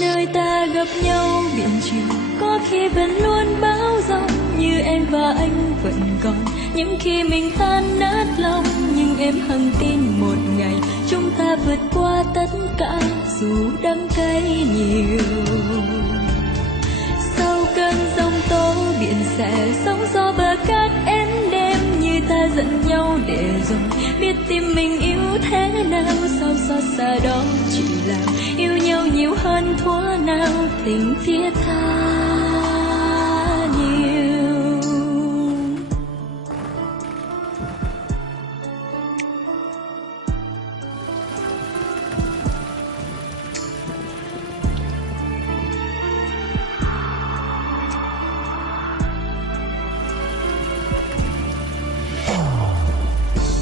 Nơi ta gặp nhau biển chiều có khi vẫn luôn bão giông, như em và anh vẫn còn những khi mình tan nát lòng. Nhưng em hằng tin một ngày chúng ta vượt qua tất cả dù đắng cay nhiều. Sau cơn giông tố biển sẽ sóng gió bờ cát em đêm, như ta giận nhau để rồi biết tim mình yêu thế nào. Sao xót xa đó chỉ làm yêu nhau nhiều hơn thuở nào tình thiết tha nhiều.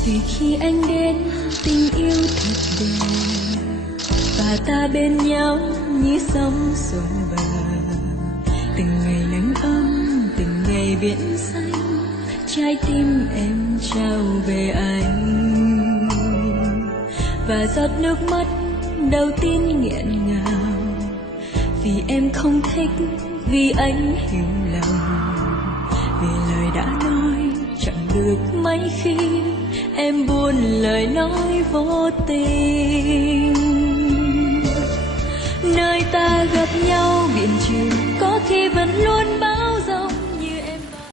Từ khi anh đến tình yêu thật đẹp, và ta bên nhau như sóng xuồng bờ. Từng ngày nắng ấm, từng ngày biển xanh, trái tim em trao về anh. Và giọt nước mắt đầu tiên nghẹn ngào, vì em không thích, vì anh hiểu lầm, vì lời đã nói chẳng được mấy khi em buồn lời nói vô tình. Nơi ta gặp nhau biển chiều có khi vẫn luôn